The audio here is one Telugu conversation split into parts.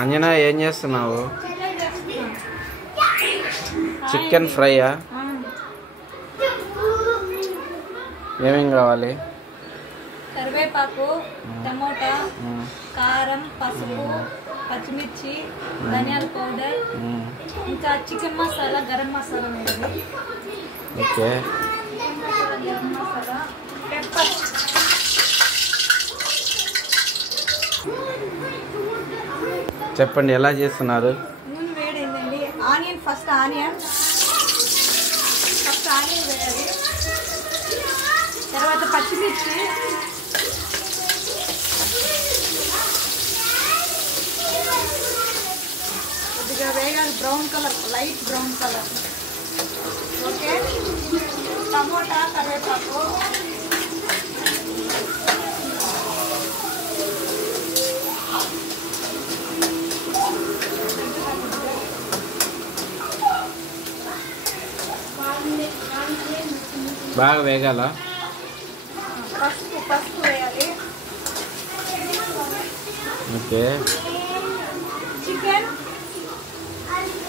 అంజనా ఏం చేస్తున్నావు? చికెన్ ఫ్రైయా? ఏమేం కావాలి? కరివేపాకు, టమోటా, కారం, పసుపు, పచ్చిమిర్చి, ధనియాల పౌడర్, ఇంకా చికెన్ మసాలా, గరం మసాలా వేయాలి. ఓకే. గరం మసాలా, పెప్పర్. చెప్పండి ఎలా చేస్తున్నారు? నూనె వేడైందండి. ఫస్ట్ ఆనియన్ వేయాలి. తర్వాత పచ్చిమిర్చి, కొద్దిగా వేగాలి. Brown colour, light brown colour. Okay. Tomato, కరివేపాకు, బాగా వేగాల. పసుపు వేయాలి. ఓకే. చికెన్, అండి.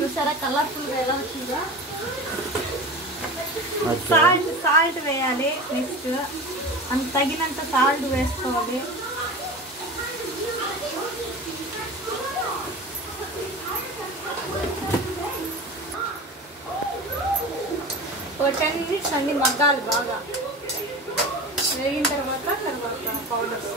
చూసారా కలర్ఫుల్గా ఎలా వచ్చిందో. సాల్ట్ వేయాలి. నెక్స్ట్ అంత తగినంత సాల్ట్ వేసుకోవాలి. ఒక 10 minutes అన్ని మగ్గాలి బాగా. వేగిన తర్వాత పౌడర్.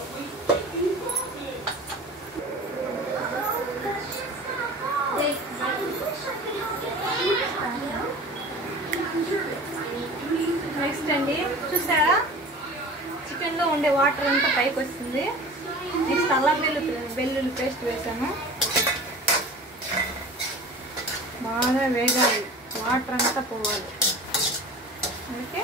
నెక్స్ట్ అండి, చూసారా చికెన్లో ఉండే వాటర్ అంతా పైకి వస్తుంది. నెక్స్ట్ అల్లం వెల్లుల్లి పేస్ట్ వేసాను. బాగా వేగాలి, వాటర్ అంతా పోవాలి. ఓకే.